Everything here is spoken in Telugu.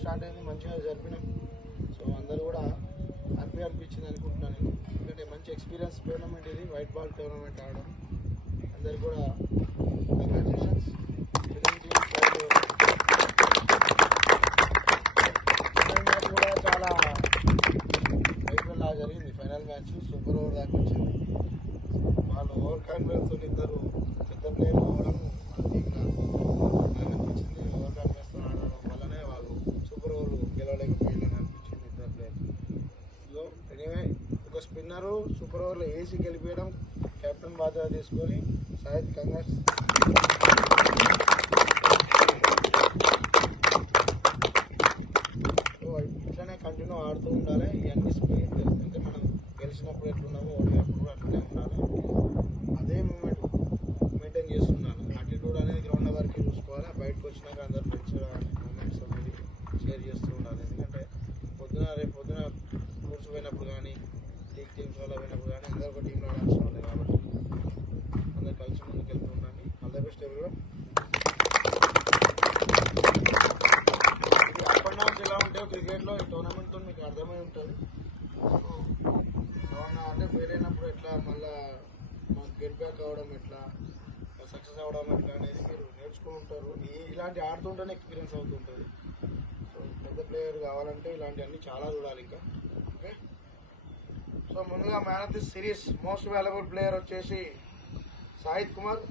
స్టార్ట్ అయింది, మంచిగా జరిపినాం. సో అందరూ కూడా హ్యాపీ అనిపించింది అనుకుంటున్నాను. ఎందుకంటే మంచి ఎక్స్పీరియన్స్ టోర్నమెంట్ ఇది, వైట్ బాల్ టోర్నమెంట్ ఆడడం. అందరు కూడా కంగ్రాచులేషన్స్. మ్యాచ్ కూడా చాలా ఐపీఎల్ లాగా జరిగింది. ఫైనల్ మ్యాచ్ సూపర్ ఓవర్ దాకా వచ్చింది. వాళ్ళు ఓవర్ కాన్ఫిడెన్స్ ఇద్దరు పెద్ద ప్లేయర్ అవ్వడం అనిపించింది. ఓవర్ కాన్ఫిడెన్స్ ఆడడం వల్లనే వాళ్ళు సూపర్ ఓవర్ గెలవలేకపోయిందని అనిపించింది ఇద్దరు ప్లేయర్. సో ఎనీవే, ఒక స్పిన్నరు సూపర్ ఓవర్లో వేసి గెలిపేయడం కెప్టెన్ బాధ్యత తీసుకొని సాయిత్ కంగ్రాట్స్. ఇట్లనే కంటిన్యూ ఆడుతూ ఉండాలి. ఇవన్నీ స్పిరిట్ అంటే మనం గెలిచినప్పుడు ఎట్లున్నామో ఓడినప్పుడు కూడా అట్లనే ఉండాలి. అదే మూమెంట్ మెయింటైన్ చేస్తున్నాను. యాటిట్యూడ్ అనేది గ్రౌండ్ వరకు చూసుకోవాలి. బయటకు వచ్చినాక అందరు ఫ్రెండ్స్ మూమెంట్స్ అనేది షేర్ చేస్తూ ఉండాలి. ఎందుకంటే రేపు పొద్దున టూర్స్ పోయినప్పుడు కానీ లీగ్ టీమ్స్ వల్ల పోయినప్పుడు కానీ అందరూ ఒక టీంలో ఆడాల్సిన వాళ్ళే కాబట్టి అందరు కలిసి ముందుకు వెళ్తూ ఉండండి. All the best everyone. ఇది అప్ అండ్ డౌన్స్ ఎలా ఉంటాయో క్రికెట్లో ఈ టోర్నమెంట్తో మీకు అర్థమై ఉంటుంది. ఏమన్నా అంటే ఫెయిల్ అయినప్పుడు ఎట్లా మళ్ళీ మాకు గెట్ బ్యాక్ అవ్వడం ఎట్లా, సక్సెస్ అవ్వడం ఎట్లా అనేది మీరు నేర్చుకుంటారు. ఇలాంటి ఆడుతుంటేనే ఎక్స్పీరియన్స్ అవుతుంటుంది. సో పెద్ద ప్లేయర్ కావాలంటే ఇలాంటివన్నీ చాలా చూడాలి ఇంకా. ఓకే, సో ముందుగా man of the series most valuable player వచ్చేసి సాహిద్ కుమార్.